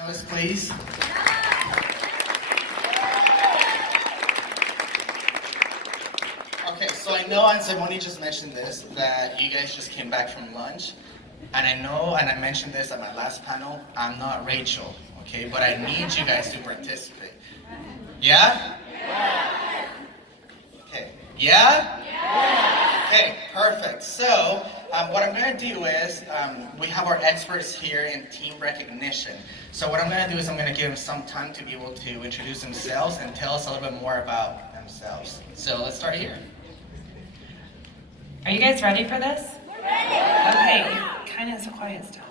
Notice, please. Okay, so I know, and Simone just mentioned this, that you guys just came back from lunch. And I know, and I mentioned this at my last panel, I'm not Rachel, okay? But I need you guys to participate. Yeah? Okay. Yeah? Okay, perfect. So, what I'm going to do is, we have our experts here in team recognition. So what I'm going to do is I'm going to give them some time to be able to introduce themselves and tell us a little bit more about themselves. So let's start here. Are you guys ready for this? Okay, kind of so quiet still.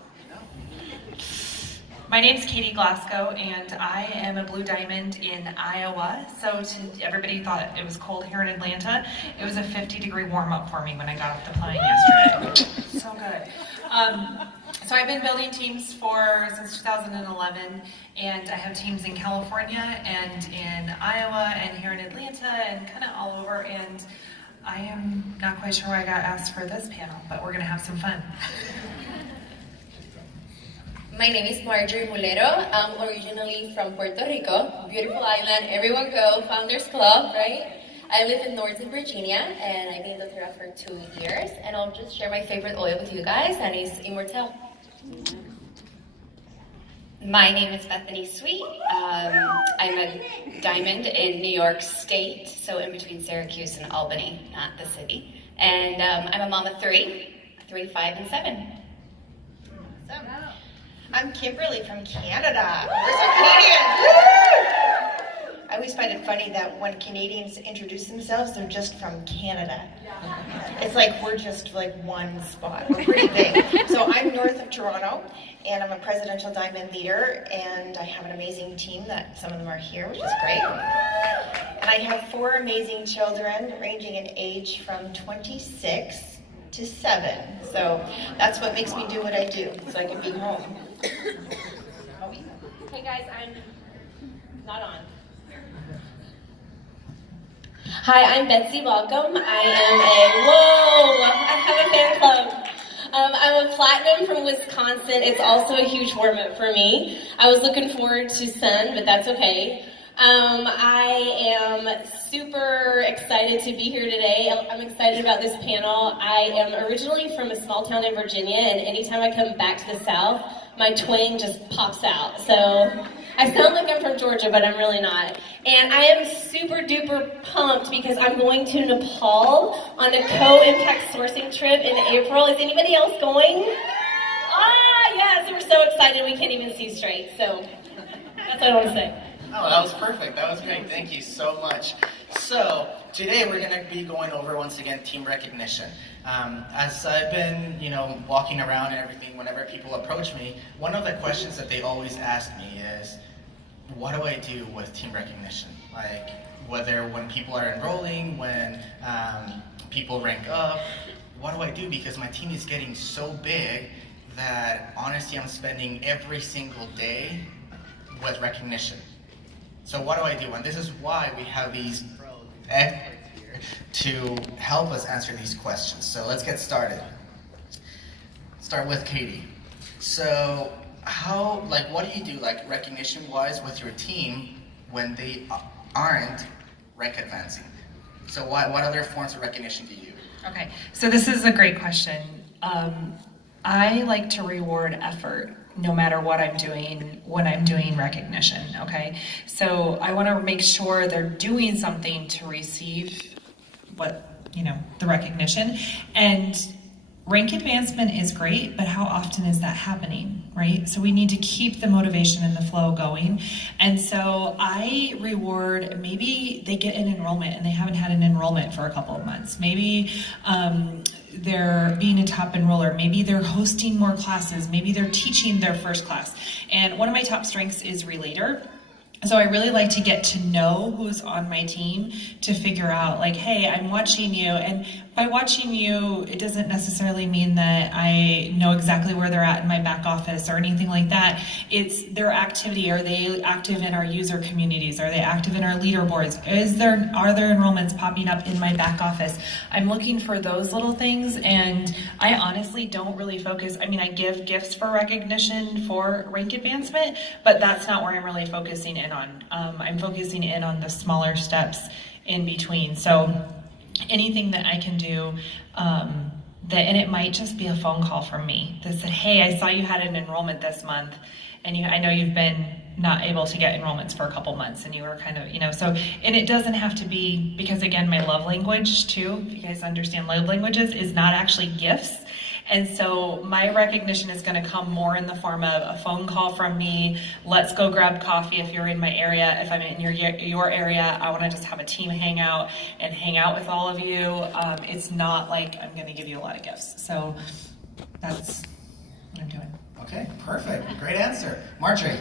My name's Katie Glasgow, and I am a Blue Diamond in Iowa. So everybody thought it was cold here in Atlanta. It was a 50-degree warm-up for me when I got off the plane yesterday. So good. So I've been building teams since 2011, and I have teams in California and in Iowa and here in Atlanta and kind of all over. And I am not quite sure why I got asked for this panel, but we're going to have some fun. My name is Marjorie Mulero. I'm originally from Puerto Rico, beautiful island. Everyone go, Founders Club, right? I live in Northern Virginia, and I've been in doTERRA for 2 years. And I'll just share my favorite oil with you guys, and it's Immortelle. My name is Bethany Sweet. I'm a diamond in New York State, so in between Syracuse and Albany, not the city. And I'm a mom of 3, 5, and 7. I'm Kimberly from Canada. We're so Canadian. I always find it funny that when Canadians introduce themselves, they're just from Canada. It's like we're just like one spot. We're pretty big. So I'm north of Toronto, and I'm a presidential diamond leader, and I have an amazing team that some of them are here, which is great. And I have 4 amazing children ranging in age from 26 to 7. So that's what makes me do what I do, so I can be home. Hey guys, I'm not on. Hi, I'm Betsy Welcome. I have a fan club. I'm a platinum from Wisconsin. It's also a huge warm-up for me. I was looking forward to sun, but that's okay. I am super excited to be here today. I'm excited about this panel. I am originally from a small town in Virginia, and anytime I come back to the South, my twang just pops out. So I sound like I'm from Georgia, but I'm really not. And I am super duper pumped because I'm going to Nepal on a co-impact sourcing trip in April. Is anybody else going? Yes, we're so excited we can't even see straight. So that's what I want to say. Oh, that was perfect. That was great. Thank you so much. So today we're going to be going over once again team recognition. As I've been, walking around and everything, whenever people approach me, one of the questions that they always ask me is, what do I do with team recognition? Like whether when people are enrolling, when people rank up, what do I do? Because my team is getting so big that honestly I'm spending every single day with recognition. So what do I do? And this is why we have these experts here to help us answer these questions. So let's get started. Start with Katie. So what do you do recognition-wise with your team when they aren't rank advancing? So what other forms of recognition do you use? Okay, so this is a great question. I like to reward effort no matter what I'm doing when I'm doing recognition, okay? So I want to make sure they're doing something to receive the recognition. And rank advancement is great, but how often is that happening, right? So we need to keep the motivation and the flow going. And so I reward, maybe they get an enrollment and they haven't had an enrollment for a couple of months. Maybe they're being a top enroller. Maybe they're hosting more classes. Maybe they're teaching their first class. And one of my top strengths is relator. So I really like to get to know who's on my team to figure out hey, I'm watching you. by watching you, it doesn't necessarily mean that I know exactly where they're at in my back office or anything like that. It's their activity. Are they active in our user communities? Are they active in our leaderboards? Are there enrollments popping up in my back office? I'm looking for those little things, and I honestly don't really focus. I mean, I give gifts for recognition for rank advancement, but that's not where I'm really focusing in on. I'm focusing in on the smaller steps in between. So anything that I can do, and it might just be a phone call from me that said, hey, I saw you had an enrollment this month, and I know you've been not able to get enrollments for a couple months, and you were kind of, so, and it doesn't have to be, because again, my love language too, if you guys understand love languages, is not actually gifts. And so my recognition is going to come more in the form of a phone call from me. Let's go grab coffee if you're in my area. If I'm in your area, I want to just have a team hangout and hang out with all of you. It's not like I'm going to give you a lot of gifts. So that's what I'm doing. Okay, perfect. Great answer. Marjorie.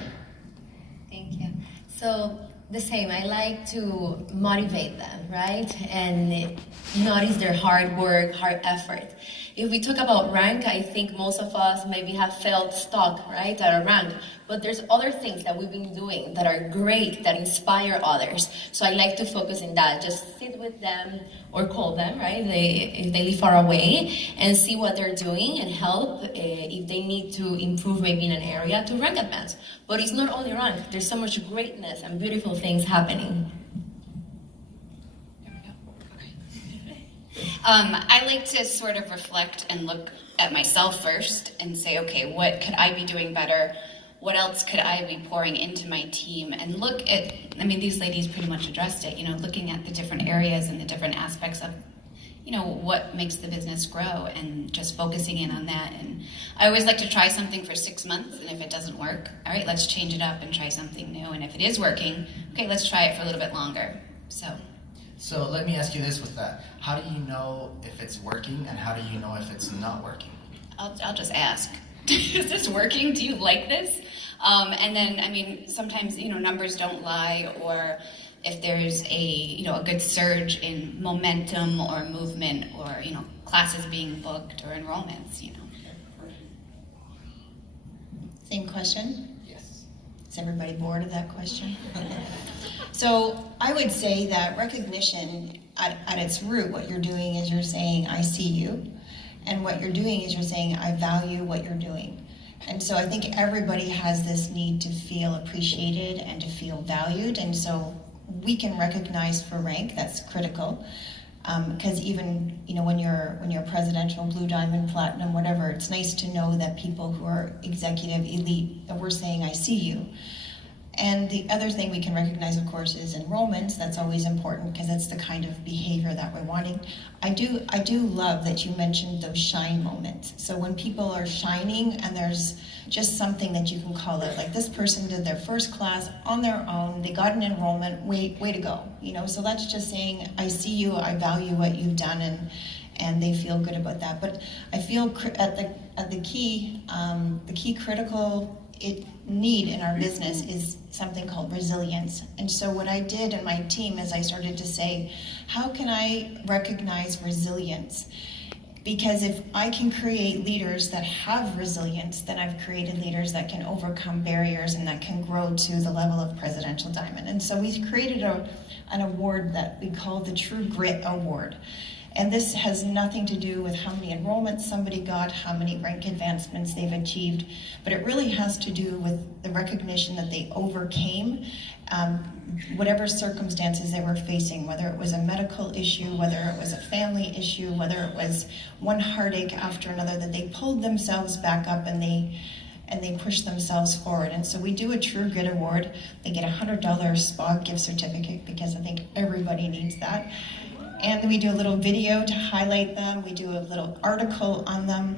Thank you. So the same, I like to motivate them, right? And notice their hard work, hard effort. If we talk about rank, I think most of us maybe have felt stuck, right, at a rank. But there's other things that we've been doing that are great, that inspire others. So I like to focus in that. Just sit with them or call them, right, if they live far away, and see what they're doing and help if they need to improve maybe in an area to rank advance. But it's not only rank. There's so much greatness and beautiful things happening. I like to sort of reflect and look at myself first and say, okay, what could I be doing better? What else could I be pouring into my team? And look at, I mean, these ladies pretty much addressed it, looking at the different areas and the different aspects of, what makes the business grow, and just focusing in on that. And I always like to try something for 6 months, and if it doesn't work, all right, let's change it up and try something new. And if it is working, okay, let's try it for a little bit longer. So let me ask you this with that. How do you know if it's working, and how do you know if it's not working? I'll just ask, is this working? Do you like this? And then, I mean, sometimes, numbers don't lie, or if there's a good surge in momentum or movement, or, classes being booked or enrollments, Same question? Yes. Is everybody bored of that question? So I would say that recognition, at its root, what you're doing is you're saying, I see you. And what you're doing is you're saying, I value what you're doing. And so I think everybody has this need to feel appreciated and to feel valued. And so we can recognize for rank, that's critical. Because even when you're presidential, blue diamond, platinum, whatever, it's nice to know that people who are executive, elite, that we're saying, I see you. And the other thing we can recognize, of course, is enrollments. That's always important because it's the kind of behavior that we're wanting. I do love that you mentioned those shine moments. So when people are shining and there's just something that you can call it, like this person did their first class on their own, they got an enrollment, way to go. So that's just saying, I see you, I value what you've done, and they feel good about that. But I feel at the key critical need in our business is something called resilience. And so what I did in my team is I started to say, how can I recognize resilience? Because if I can create leaders that have resilience, then I've created leaders that can overcome barriers and that can grow to the level of Presidential Diamond. And so we created an award that we call the True Grit Award. And this has nothing to do with how many enrollments somebody got, how many rank advancements they've achieved, but it really has to do with the recognition that they overcame whatever circumstances they were facing, whether it was a medical issue, whether it was a family issue, whether it was one heartache after another, that they pulled themselves back up and they pushed themselves forward. And so we do a True Grit Award. They get a $100 spa gift certificate because I think everybody needs that. And then we do a little video to highlight them. We do a little article on them.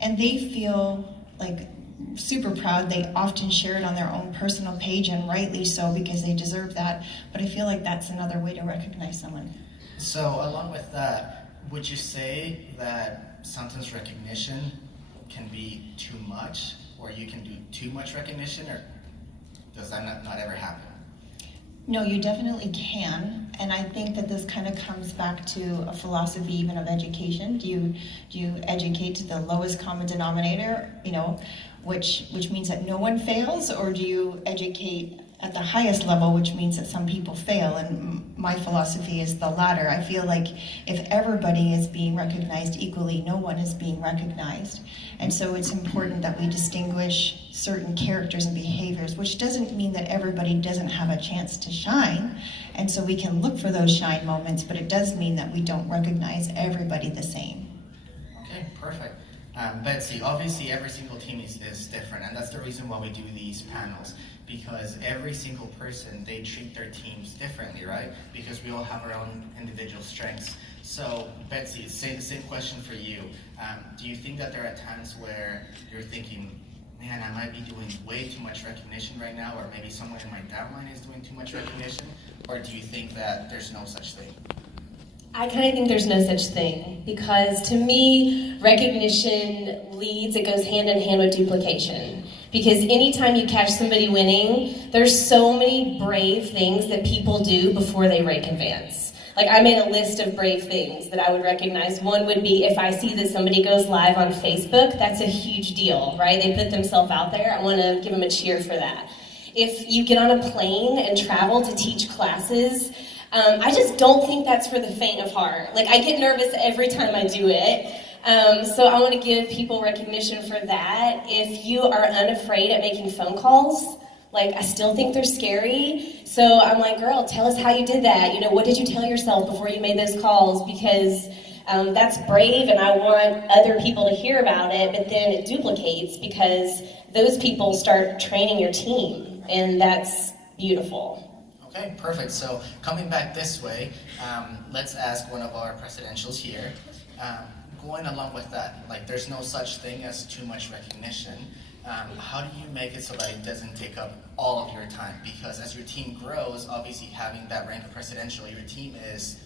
And they feel like super proud. They often share it on their own personal page, and rightly so, because they deserve that. But I feel like that's another way to recognize someone. So along with that, would you say that sometimes recognition can be too much, or you can do too much recognition, or does that not ever happen? No, you definitely can, and I think that this kind of comes back to a philosophy even of education. Do you educate to the lowest common denominator, which means that no one fails, or do you educate at the highest level, which means that some people fail? And my philosophy is the latter. I feel like if everybody is being recognized equally, no one is being recognized. And so it's important that we distinguish certain characters and behaviors, which doesn't mean that everybody doesn't have a chance to shine. And so we can look for those shine moments, but it does mean that we don't recognize everybody the same. Okay, perfect. Betsy, obviously every single team is different, and that's the reason why we do these panels, because every single person, they treat their teams differently, right? Because we all have our own individual strengths. So, Betsy, the same question for you. Do you think that there are times where you're thinking, man, I might be doing way too much recognition right now, or maybe someone in my downline is doing too much recognition? Or do you think that there's no such thing? I kind of think there's no such thing, because to me, recognition leads, it goes hand in hand with duplication. Because anytime you catch somebody winning, there's so many brave things that people do before they rake advance. Like, I made a list of brave things that I would recognize. One would be if I see that somebody goes live on Facebook, that's a huge deal, right? They put themselves out there. I want to give them a cheer for that. If you get on a plane and travel to teach classes, I just don't think that's for the faint of heart. Like, I get nervous every time I do it. So I want to give people recognition for that. If you are unafraid at making phone calls, like, I still think they're scary. So I'm like, girl, tell us how you did that. What did you tell yourself before you made those calls? Because that's brave, and I want other people to hear about it, but then it duplicates because those people start training your team, and that's beautiful. Okay, perfect. So coming back this way, let's ask one of our presidentials here. Going along with that, like, there's no such thing as too much recognition. How do you make it so that it doesn't take up all of your time? Because as your team grows, obviously having that rank of presidential, your team is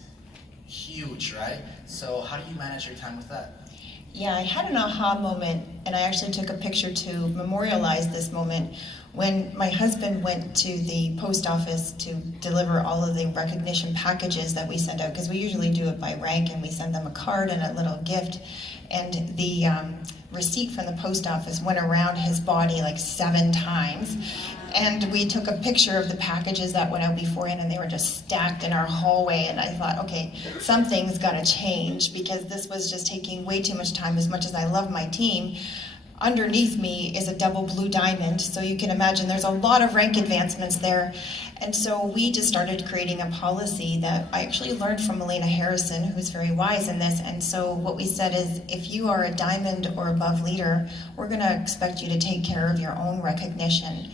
huge, right? So how do you manage your time with that? Yeah, I had an aha moment, and I actually took a picture to memorialize this moment when my husband went to the post office to deliver all of the recognition packages that we send out, because we usually do it by rank, and we send them a card and a little gift. And the receipt from the post office went around his body like 7 times. And we took a picture of the packages that went out beforehand, and they were just stacked in our hallway. And I thought, okay, something's got to change, because this was just taking way too much time. As much as I love my team, underneath me is a double blue diamond, so you can imagine there's a lot of rank advancements there. And so we just started creating a policy that I actually learned from Elena Harrison, who's very wise in this. And so what we said is, if you are a diamond or above leader, we're going to expect you to take care of your own recognition.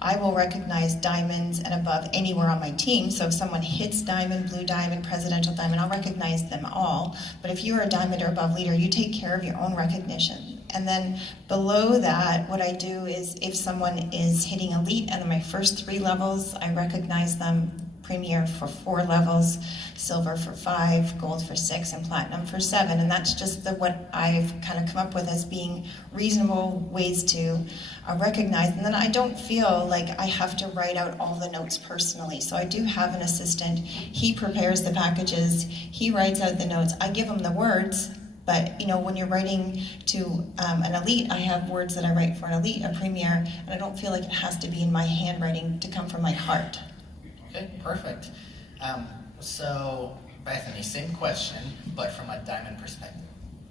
I will recognize diamonds and above anywhere on my team. So if someone hits diamond, blue diamond, presidential diamond, I'll recognize them all. But if you're a diamond or above leader, you take care of your own recognition. And then below that, what I do is, if someone is hitting elite and my first 3 levels, I recognize them. Premier for 4 levels, silver for 5, gold for 6, and platinum for 7. And that's just what I've kind of come up with as being reasonable ways to recognize. And then I don't feel like I have to write out all the notes personally. So I do have an assistant. He prepares the packages. He writes out the notes. I give him the words. But when you're writing to an elite, I have words that I write for an elite, a premier, and I don't feel like it has to be in my handwriting to come from my heart. Okay, perfect. So, Bethany, same question, but from a diamond perspective.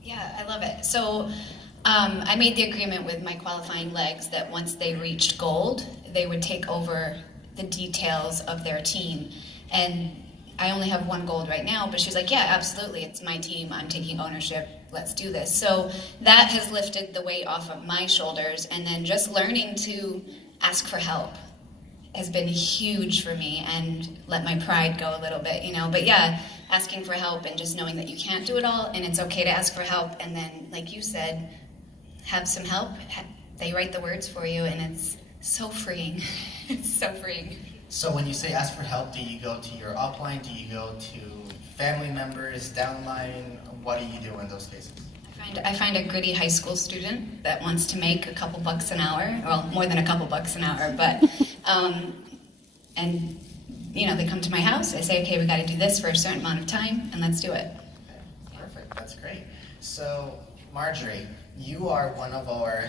Yeah, I love it. So I made the agreement with my qualifying legs that once they reached gold, they would take over the details of their team. And I only have 1 gold right now, but she's like, yeah, absolutely, it's my team, I'm taking ownership, let's do this. So that has lifted the weight off of my shoulders, and then just learning to ask for help has been huge for me, and let my pride go a little bit, But yeah, asking for help and just knowing that you can't do it all, and it's okay to ask for help, and then, like you said, have some help. They write the words for you, and it's so freeing. It's so freeing. So when you say ask for help, do you go to your upline? Do you go to family members, downline? What do you do in those cases? I find a gritty high school student that wants to make a couple bucks an hour, well, more than a couple bucks an hour, but and they come to my house. I say, okay, we got to do this for a certain amount of time, and let's do it. Okay, perfect. That's great. So, Marjorie, you are one of our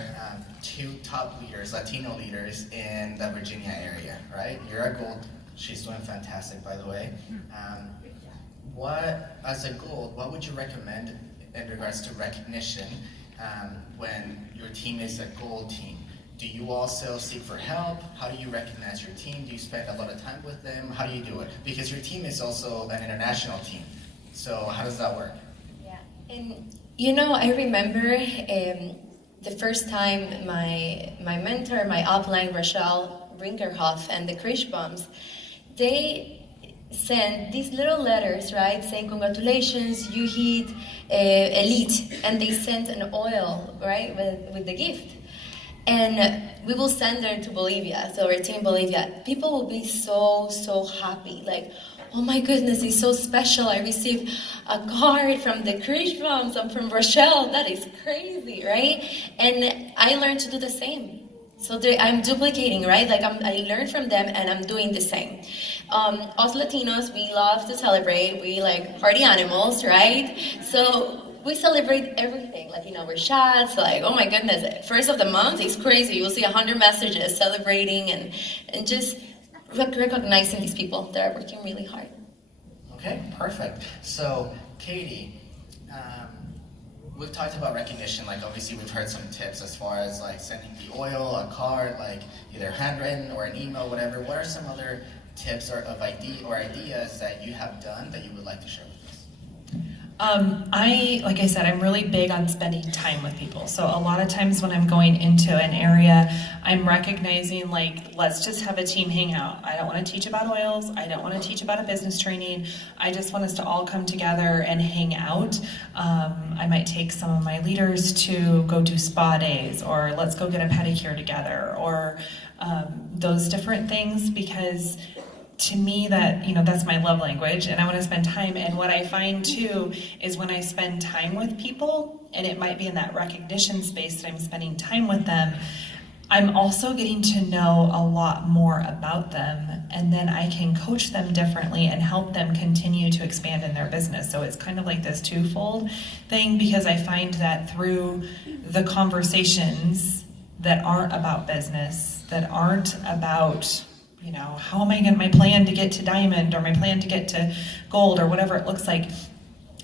2 top leaders, Latino leaders in the Virginia area, right? You're a gold. She's doing fantastic, by the way. As a gold, what would you recommend in regards to recognition when your team is a gold team? Do you also seek for help? How do you recognize your team? Do you spend a lot of time with them? How do you do it? Because your team is also an international team. So how does that work? Yeah, and I remember the first time my mentor, my upline, Rochelle Brinkerhoff, and the Krish they sent these little letters, right, saying congratulations, you hit elite, and they sent an oil, right, with the gift. And we will send her to Bolivia, so our team in Bolivia. People will be so happy, like, oh my goodness, it's so special. I received a card from the Krish and from Rochelle. That is crazy, right? And I learned to do the same. So I'm duplicating, right? Like I learned from them and I'm doing the same. Us Latinos, we love to celebrate. We like party animals, right? So we celebrate everything, like, we're shots, like, oh my goodness, first of the month is crazy. You'll see 100 messages celebrating and just recognizing these people that are working really hard. Okay, perfect. So, Katie, we've talked about recognition. Like, obviously, we've heard some tips as far as like sending the oil, a card, like either handwritten or an email, whatever. What are some other tips or ideas that you have done that you would like to share with us? Like I said, I'm really big on spending time with people. So a lot of times when I'm going into an area, I'm recognizing, like, let's just have a team hangout. I don't want to teach about oils. I don't want to teach about a business training. I just want us to all come together and hang out. I might take some of my leaders to go do spa days, or let's go get a pedicure together, or those different things, because to me that's my love language, and I want to spend time. And what I find too is when I spend time with people, and it might be in that recognition space that I'm spending time with them, I'm also getting to know a lot more about them, and then I can coach them differently and help them continue to expand in their business. So it's kind of like this twofold thing, because I find that through the conversations that aren't about business, that aren't about how am I going my plan to get to diamond, or my plan to get to gold, or whatever it looks like.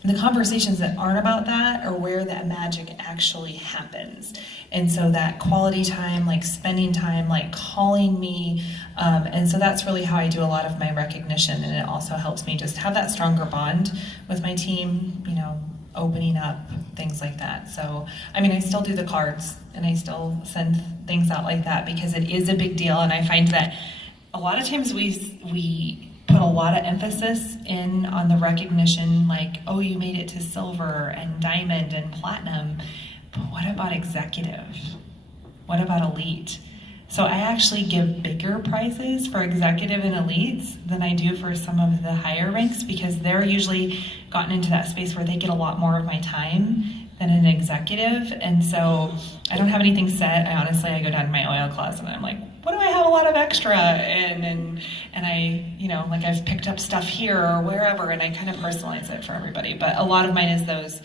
The conversations that aren't about that are where that magic actually happens. And so that quality time, like spending time, like calling me. And so that's really how I do a lot of my recognition. And it also helps me just have that stronger bond with my team, opening up, things like that. So, I still do the cards, and I still send things out like that, because it is a big deal. And I find that a lot of times we put a lot of emphasis in on the recognition, like, oh, you made it to silver and diamond and platinum, but what about executive? What about elite? So I actually give bigger prizes for executive and elites than I do for some of the higher ranks, because they're usually gotten into that space where they get a lot more of my time than an executive. And so I don't have anything set. I go down to my oil closet and I'm like, what do I have a lot of extra? And I, like I've picked up stuff here or wherever, and I kind of personalize it for everybody. But a lot of mine is those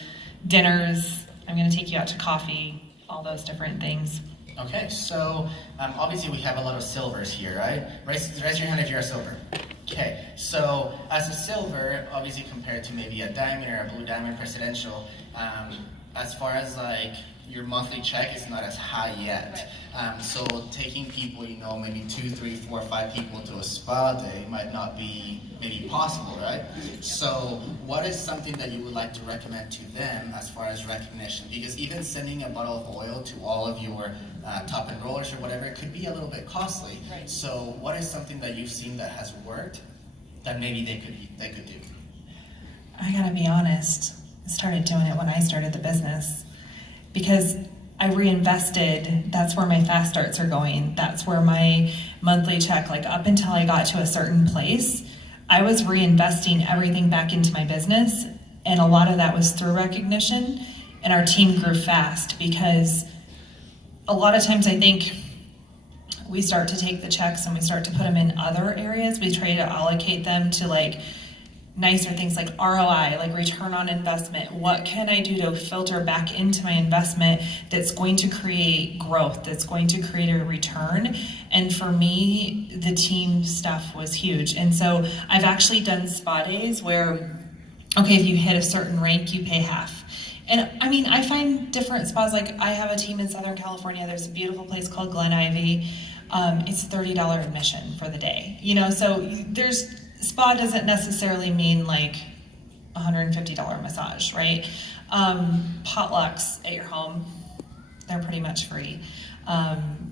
dinners. I'm going to take you out to coffee, all those different things. Okay, so obviously we have a lot of silvers here, right? Raise your hand if you're a silver. Okay, so as a silver, obviously compared to maybe a diamond or a blue diamond presidential, as far as like your monthly check is not as high yet. So taking people, maybe 2, 3, 4, 5 people to a spa day might not be maybe possible, right? So what is something that you would like to recommend to them as far as recognition? Because even sending a bottle of oil to all of your top enrollers or whatever, it could be a little bit costly. Right. So what is something that you've seen that has worked that maybe they could do? I gotta be honest, I started doing it when I started the business, because I reinvested. That's where my fast starts are going. That's where my monthly check, like up until I got to a certain place, I was reinvesting everything back into my business. And a lot of that was through recognition. And our team grew fast, because a lot of times I think we start to take the checks and we start to put them in other areas. We try to allocate them to like nicer things like ROI, like return on investment. What can I do to filter back into my investment that's going to create growth, that's going to create a return? And for me, the team stuff was huge. And so I've actually done spa days where, okay, if you hit a certain rank, you pay half. And I mean, I find different spas, like I have a team in Southern California, there's a beautiful place called Glen Ivy. It's $30 admission for the day. You know, so spa doesn't necessarily mean like $150 massage, right? Potlucks at your home, they're pretty much free.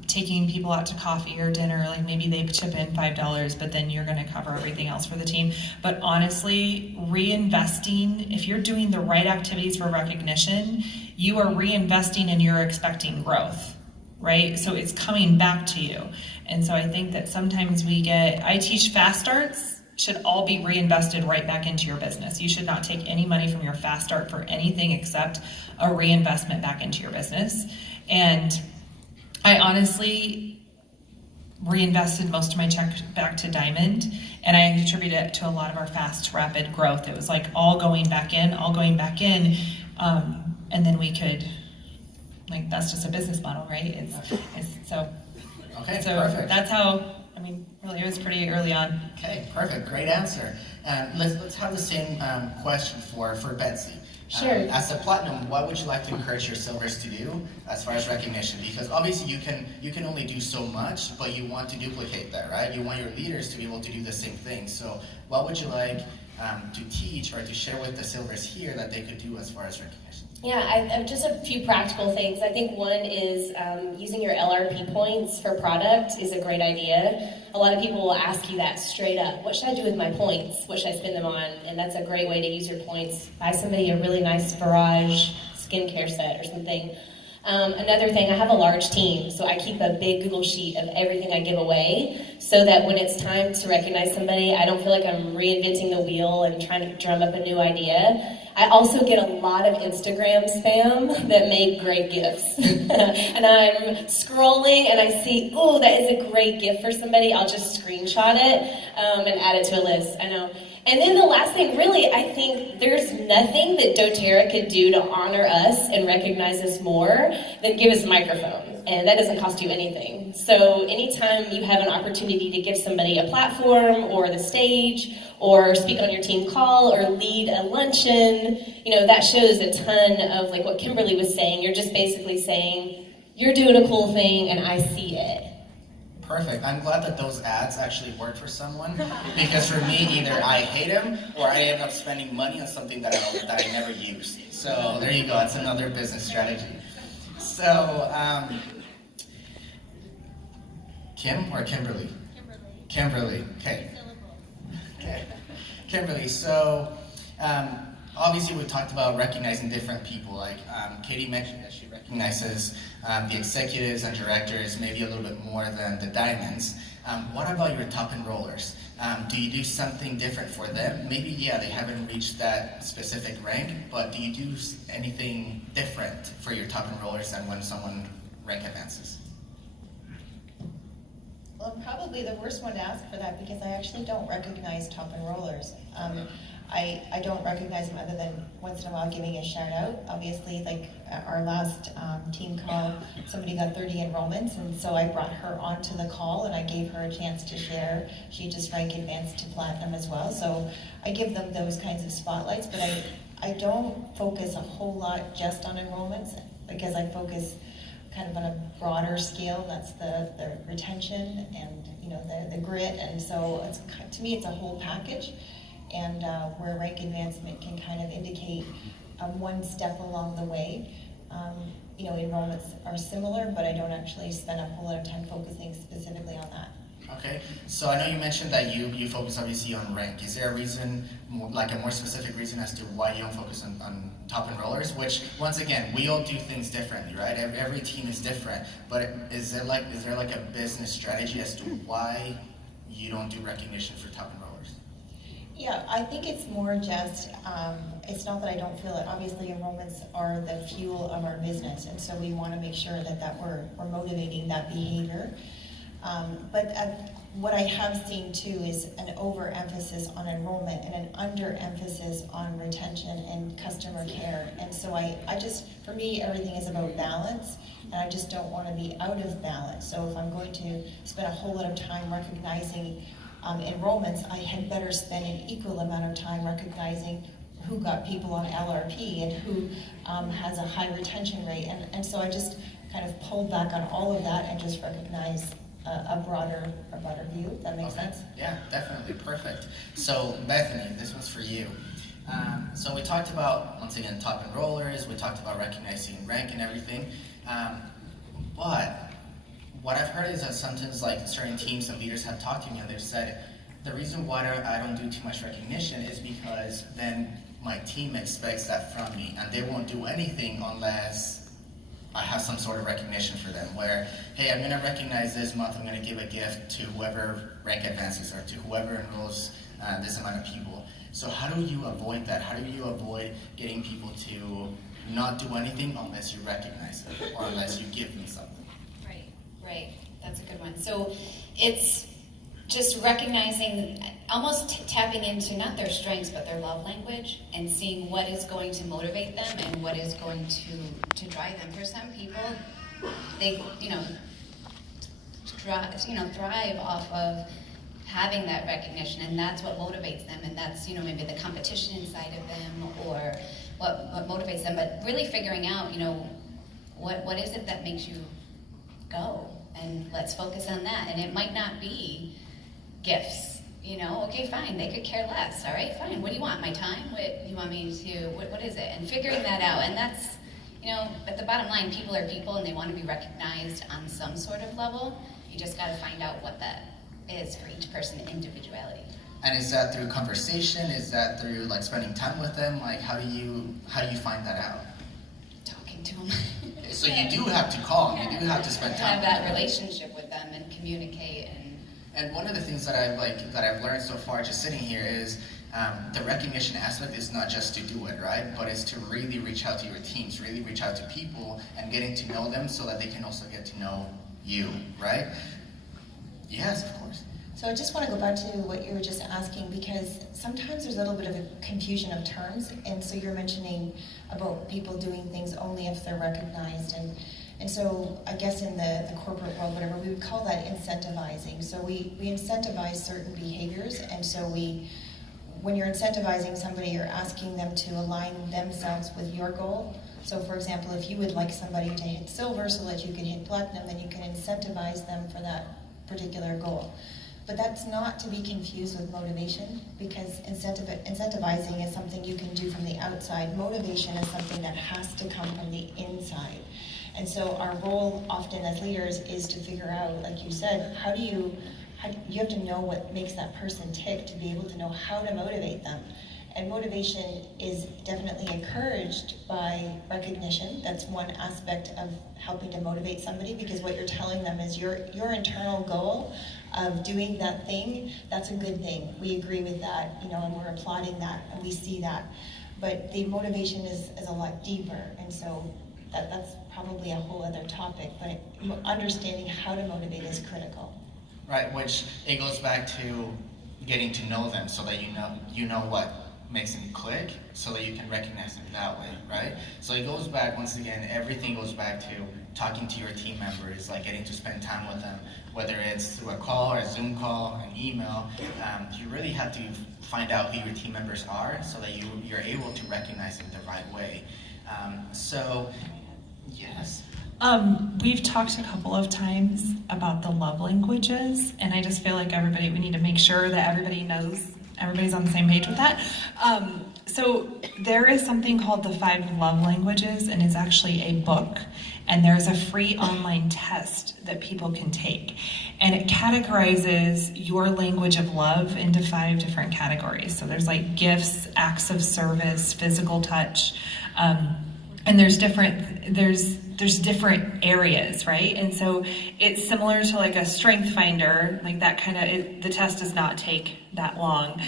Taking people out to coffee or dinner, like maybe they chip in $5, but then you're gonna cover everything else for the team. But honestly, reinvesting, if you're doing the right activities for recognition, you are reinvesting and you're expecting growth, right? So it's coming back to you. And so I think that sometimes I teach fast starts, should all be reinvested right back into your business. You should not take any money from your fast start for anything except a reinvestment back into your business. And I honestly reinvested most of my check back to Diamond, and I attribute it to a lot of our fast, rapid growth. It was like all going back in, and then we could, like, that's just a business model, right? Okay, so perfect. That's how, I mean, really, it was pretty early on. Okay, perfect. Great answer. Let's have the same question for Betsy. Sure. As a platinum, what would you like to encourage your silvers to do as far as recognition? Because obviously you can only do so much, but you want to duplicate that, right? You want your leaders to be able to do the same thing. So what would you like to teach or to share with the silvers here that they could do as far as recognition? Yeah, just a few practical things. I think one is using your LRP points for product is a great idea. A lot of people will ask you that straight up. What should I do with my points? What should I spend them on? And that's a great way to use your points. Buy somebody a really nice Barrage skincare set or something. Another thing, I have a large team, so I keep a big Google sheet of everything I give away so that when it's time to recognize somebody, I don't feel like I'm reinventing the wheel and trying to drum up a new idea. I also get a lot of Instagram spam that make great gifts. And I'm scrolling and I see, oh, that is a great gift for somebody. I'll just screenshot it and add it to a list. I know. And then the last thing, really, I think there's nothing that doTERRA could do to honor us and recognize us more than give us a microphone. And that doesn't cost you anything. So anytime you have an opportunity to give somebody a platform or the stage or speak on your team call or lead a luncheon, that shows a ton of like what Kimberly was saying. You're just basically saying, you're doing a cool thing and I see it. Perfect. I'm glad that those ads actually work for someone, because for me, either I hate them or I end up spending money on something that I never use. So there you go. It's another business strategy. So, Kim or Kimberly? Kimberly. Okay. Kimberly. So, obviously, we talked about recognizing different people. Like Katie mentioned that she recognizes the executives and directors maybe a little bit more than the diamonds. What about your top enrollers? Do you do something different for them? Maybe, yeah, they haven't reached that specific rank, but do you do anything different for your top enrollers than when someone rank advances? Well, I'm probably the worst one to ask for that because I actually don't recognize top enrollers. I don't recognize them other than once in a while giving a shout out. Obviously, like our last team call, somebody got 30 enrollments, and so I brought her onto the call and I gave her a chance to share. She just rank advanced to platinum as well. So I give them those kinds of spotlights, but I don't focus a whole lot just on enrollments because I focus kind of on a broader scale. That's the retention and the grit, and so to me it's a whole package. And where rank advancement can kind of indicate one step along the way. Enrollments are similar, but I don't actually spend a whole lot of time focusing specifically on that. Okay, so I know you mentioned that you focus obviously on rank. Is there a reason, like a more specific reason as to why you don't focus on top enrollers? Which, once again, we all do things differently, right? Every team is different, but is there like a business strategy as to why you don't do recognition for top enrollers? Yeah, I think it's more just, it's not that I don't feel it. Obviously, enrollments are the fuel of our business, and so we want to make sure that we're motivating that behavior. What I have seen too is an overemphasis on enrollment and an underemphasis on retention and customer care. And so I just, for me, everything is about balance, and I just don't want to be out of balance. So if I'm going to spend a whole lot of time recognizing enrollments, I had better spend an equal amount of time recognizing who got people on LRP and who has a high retention rate. And so I just kind of pulled back on all of that and just recognized a broader view. That makes sense? Yeah, definitely. Perfect. So, Bethany, this one's for you. So we talked about, once again, top enrollers, we talked about recognizing rank and everything, but what I've heard is that sometimes like certain teams and leaders have talked to me and they've said, the reason why I don't do too much recognition is because then my team expects that from me and they won't do anything unless I have some sort of recognition for them where, hey, I'm going to recognize this month, I'm going to give a gift to whoever rank advances or to whoever enrolls this amount of people. So how do you avoid that? How do you avoid getting people to not do anything unless you recognize them or unless you give them something? Right. That's a good one. So it's just recognizing, almost tapping into not their strengths, but their love language, and seeing what is going to motivate them and what is going to drive them. For some people, they, thrive off of having that recognition, and that's what motivates them, and that's, maybe the competition inside of them, or what motivates them, but really figuring out, what is it that makes you go, and let's focus on that. And it might not be gifts, okay, fine, they could care less, all right, fine, what do you want, my time, what you want me to, what is it, and figuring that out. And that's, at the bottom line, people are people and they want to be recognized on some sort of level. You just got to find out what that is for each person, individuality. And is that through conversation? Is that through like spending time with them? Like how do you find that out? Talking to them. So you do have to call them, you do have to spend time have with that them. relationship with them and communicate. And one of the things that I've learned so far just sitting here is the recognition aspect is not just to do it, right? But it's to really reach out to your teams, really reach out to people and getting to know them so that they can also get to know you, right? Yes, of course. So I just want to go back to what you were just asking, because sometimes there's a little bit of a confusion of terms, and so you're mentioning about people doing things only if they're recognized, and so I guess in the corporate world, whatever, we would call that incentivizing. So we incentivize certain behaviors, and so when you're incentivizing somebody, you're asking them to align themselves with your goal. So for example, if you would like somebody to hit silver so that you can hit platinum, then you can incentivize them for that particular goal. But that's not to be confused with motivation, because incentivizing is something you can do from the outside. Motivation is something that has to come from the inside. And so our role often as leaders is to figure out, like you said, you have to know what makes that person tick to be able to know how to motivate them. And motivation is definitely encouraged by recognition. That's one aspect of helping to motivate somebody, because what you're telling them is your internal goal of doing that thing, that's a good thing. We agree with that, and we're applauding that, and we see that. But the motivation is a lot deeper, and so that's probably a whole other topic, but understanding how to motivate is critical. Right, which it goes back to getting to know them so that you know what makes them click, so that you can recognize them that way, right? So it goes back, once again, everything goes back to talking to your team members, like getting to spend time with them, whether it's through a call or a Zoom call, an email. You really have to find out who your team members are so that you're able to recognize them the right way. Yes. We've talked a couple of times about the love languages, and I just feel like we need to make sure that everybody knows, everybody's on the same page with that. So there is something called the 5 Love Languages, and it's actually a book, and there's a free online test that people can take, and it categorizes your language of love into 5 different categories. So there's like gifts, acts of service, physical touch, and there's different areas, right? And so it's similar to like a strength finder, like that kind of, the test does not take that long.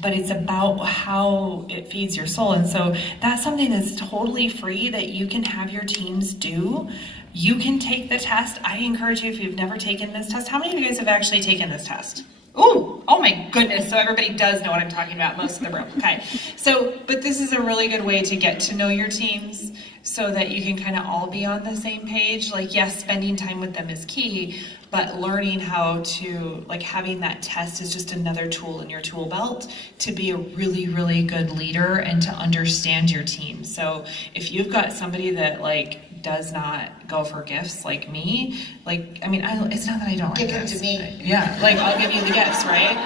But it's about how it feeds your soul. And so that's something that's totally free that you can have your teams do You can take the test. I encourage you, if you've never taken this test, how many of you guys have actually taken this test? Ooh, oh my goodness, so everybody does know what I'm talking about, most of the room. Okay, so, but this is a really good way to get to know your teams so that you can kind of all be on the same page. Like, yes, spending time with them is key, but learning how to, like, having that test is just another tool in your tool belt to be a really, really good leader and to understand your team. So if you've got somebody that, like, does not go for gifts like me, like, I mean, it's not that I don't like Give them gifts. to me. Yeah, like, I'll give you the gifts, right?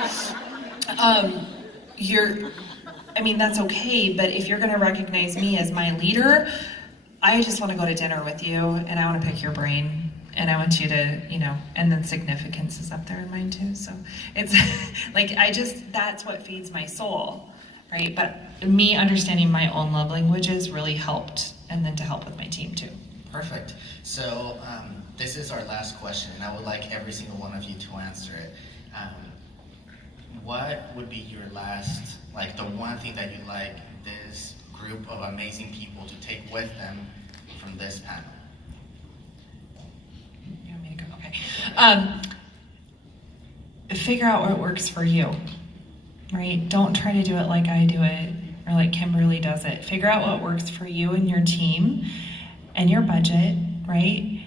I mean, that's okay, but if you're gonna recognize me as my leader, I just wanna go to dinner with you, and I wanna pick your brain, and I want you to, and then significance is up there in mine too, so it's, like, that's what feeds my soul, right? But me understanding my own love languages really helped, and then to help with my team too. Perfect. So this is our last question, and I would like every single one of you to answer it. What would be your last, like the one thing that you'd like this group of amazing people to take with them from this panel? You want me to go? Okay. Figure out what works for you, right? Don't try to do it like I do it or like Kimberly does it. Figure out what works for you and your team and your budget, right?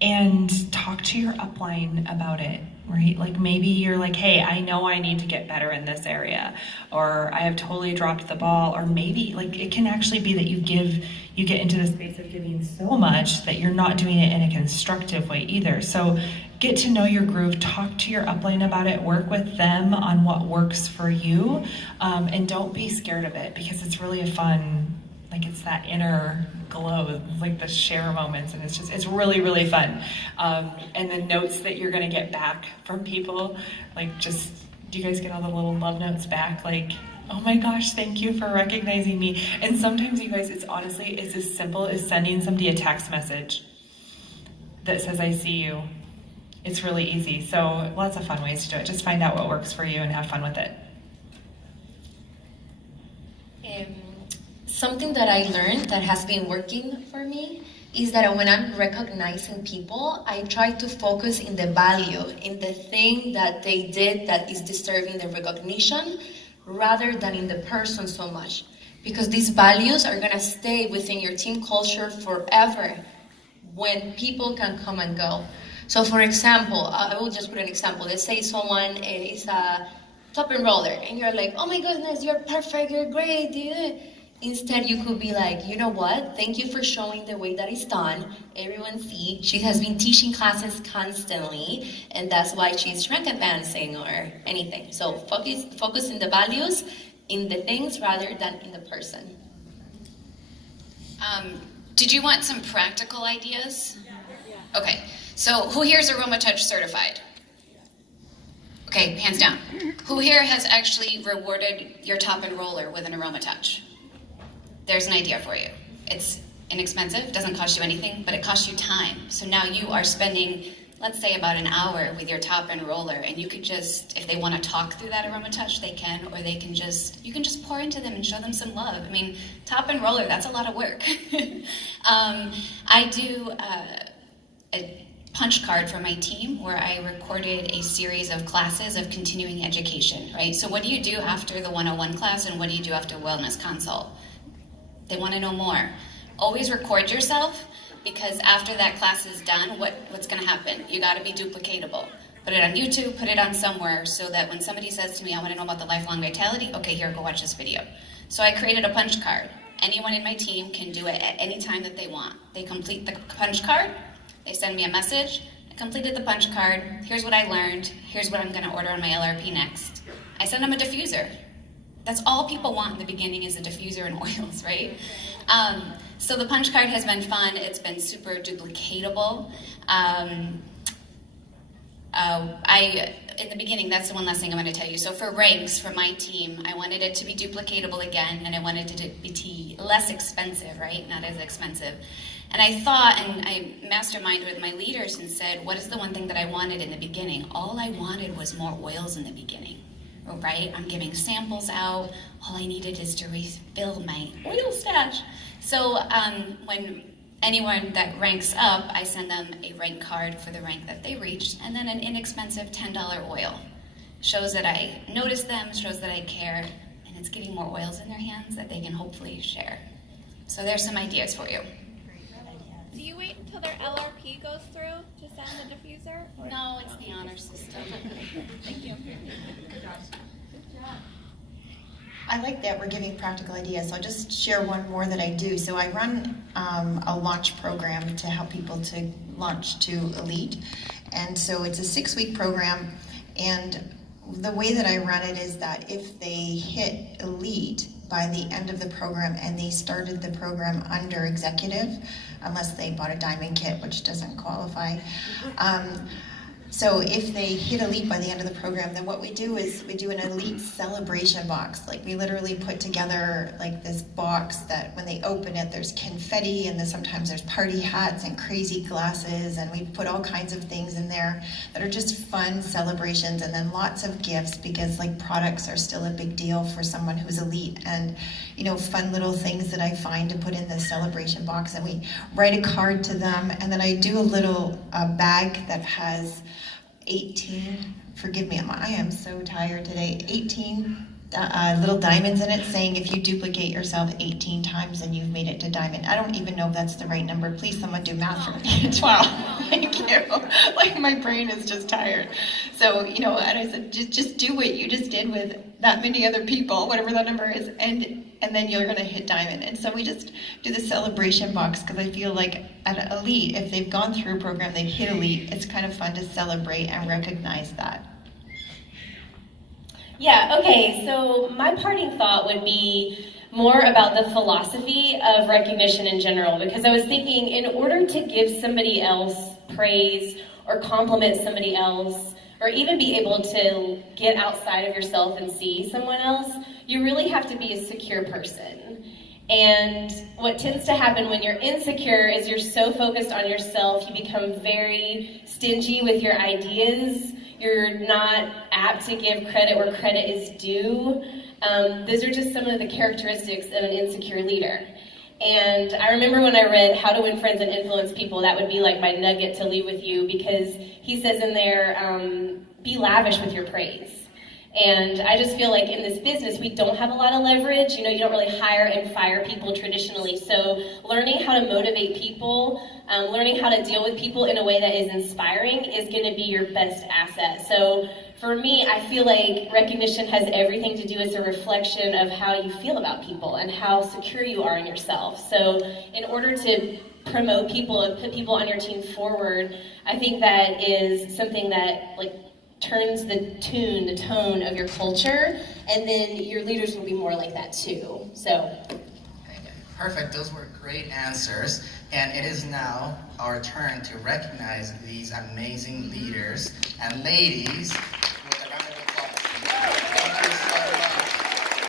And talk to your upline about it, right? Like maybe you're like, hey, I know I need to get better in this area, or I have totally dropped the ball, or maybe like it can actually be that you get into the space of giving so much that you're not doing it in a constructive way either. So get to know your groove, talk to your upline about it, work with them on what works for you, and don't be scared of it because it's really a fun, like it's that inner glow, like the share moments, and it's really, really fun. And the notes that you're gonna get back from people, like just, do you guys get all the little love notes back? Like, oh my gosh, thank you for recognizing me. And sometimes you guys, it's as simple as sending somebody a text message that says, I see you. It's really easy. So lots of fun ways to do it. Just find out what works for you and have fun with it. Something that I learned that has been working for me is that when I'm recognizing people, I try to focus in the value, in the thing that they did that is deserving the recognition, rather than in the person so much. Because these values are gonna stay within your team culture forever when people can come and go. So for example, I will just put an example. Let's say someone is a top and roller and you're like, oh my goodness, you're perfect, you're great, dude. Instead, you could be like, you know what? Thank you for showing the way that it's done. Everyone see, she has been teaching classes constantly, and that's why she's rank advancing or anything. So focus in the values, in the things, rather than in the person. Did you want some practical ideas? Okay, so who here is Aroma Touch certified? Okay, hands down. Who here has actually rewarded your top enroller with an Aroma Touch? There's an idea for you. It's inexpensive, doesn't cost you anything, but it costs you time. So now you are spending, let's say about an hour with your top enroller, and you could just, if they want to talk through that Aroma Touch, they can, or they can just, you can just pour into them and show them some love. I mean, top enroller, that's a lot of work. I do a punch card for my team where I recorded a series of classes of continuing education, right? So what do you do after the 101 class, and what do you do after wellness consult? They want to know more. Always record yourself, because after that class is done, what's going to happen? You got to be duplicatable. Put it on YouTube, put it on somewhere, so that when somebody says to me, I want to know about the lifelong vitality, okay, here, go watch this video. So I created a punch card. Anyone in my team can do it at any time that they want. They complete the punch card, they send me a message, I completed the punch card, here's what I learned, here's what I'm going to order on my LRP next. I send them a diffuser. That's all people want in the beginning, is a diffuser and oils, right? So the punch card has been fun. It's been super duplicatable. In the beginning, that's the one last thing I'm going to tell you. So for ranks, for my team, I wanted it to be duplicatable again, and I wanted it to be less expensive, right? Not as expensive. And I thought, and I masterminded with my leaders and said, what is the one thing that I wanted in the beginning? All I wanted was more oils in the beginning. Right? I'm giving samples out. All I needed is to refill my oil stash. So when anyone that ranks up, I send them a rank card for the rank that they reached, and then an inexpensive $10 oil. Shows that I notice them, shows that I care, and it's getting more oils in their hands that they can hopefully share. So there's some ideas for you. Do you wait until their LRP goes through to send the diffuser? Or? No, it's the honor system. Thank you. I like that we're giving practical ideas. So I'll just share one more that I do. So I run a launch program to help people to launch to Elite. And so it's a 6-week program. And the way that I run it is that if they hit Elite by the end of the program and they started the program under executive, unless they bought a diamond kit, which doesn't qualify, so if they hit Elite by the end of the program, then what we do is we do an Elite celebration box. Like we literally put together like this box that when they open it, there's confetti and then sometimes there's party hats and crazy glasses, and we put all kinds of things in there that are just fun celebrations, and then lots of gifts because like products are still a big deal for someone who's Elite, and you know, fun little things that I find to put in the celebration box, and we write a card to them, and then I do a little bag that has 18, forgive me, I am so tired today, 18 little diamonds in it saying if you duplicate yourself 18 times then you've made it to diamond. I don't even know if that's the right number. Please someone do math for me. 12. Thank you. Like my brain is just tired. So, you know, and I said, just do what you just did with that many other people, whatever that number is, and then you're going to hit diamond. And so we just do the celebration box because I feel like at Elite, if they've gone through a program, they've hit Elite, it's kind of fun to celebrate and recognize that. Yeah, okay, so my parting thought would be more about the philosophy of recognition in general, because I was thinking in order to give somebody else praise or compliment somebody else, or even be able to get outside of yourself and see someone else, you really have to be a secure person. And what tends to happen when you're insecure is you're so focused on yourself, you become very stingy with your ideas. You're not apt to give credit where credit is due. Those are just some of the characteristics of an insecure leader. And I remember when I read How to Win Friends and Influence People, that would be like my nugget to leave with you, because he says in there, be lavish with your praise. And I just feel like in this business, we don't have a lot of leverage. You know, you don't really hire and fire people traditionally. So learning how to motivate people, learning how to deal with people in a way that is inspiring is going to be your best asset. So for me, I feel like recognition has everything to do as a reflection of how you feel about people and how secure you are in yourself. So in order to promote people and put people on your team forward, I think that is something that like turns the tone of your culture, and then your leaders will be more like that too. So. Perfect, those were great answers. And it is now our turn to recognize these amazing leaders. And ladies,